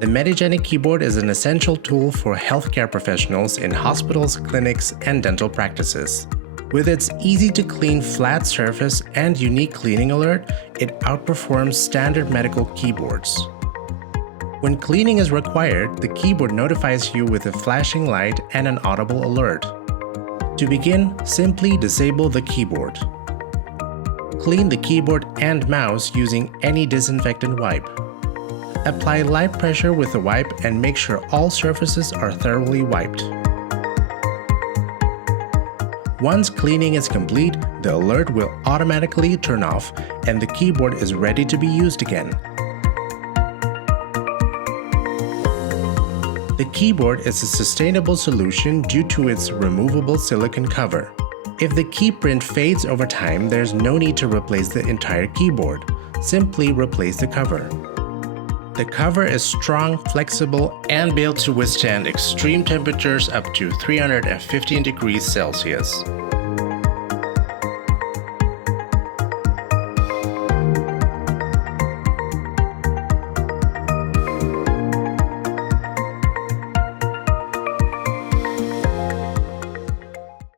The Medigenic keyboard is an essential tool for healthcare professionals in hospitals, clinics, and dental practices. With its easy-to-clean flat surface and unique cleaning alert, it outperforms standard medical keyboards. When cleaning is required, the keyboard notifies you with a flashing light and an audible alert. To begin, simply disable the keyboard. Clean the keyboard and mouse using any disinfectant wipe. Apply light pressure with the wipe and make sure all surfaces are thoroughly wiped. Once cleaning is complete, the alert will automatically turn off and the keyboard is ready to be used again. The keyboard is a sustainable solution due to its removable silicone cover. If the key print fades over time, there's no need to replace the entire keyboard. Simply replace the cover. The cover is strong, flexible, and built to withstand extreme temperatures up to 315 degrees Celsius.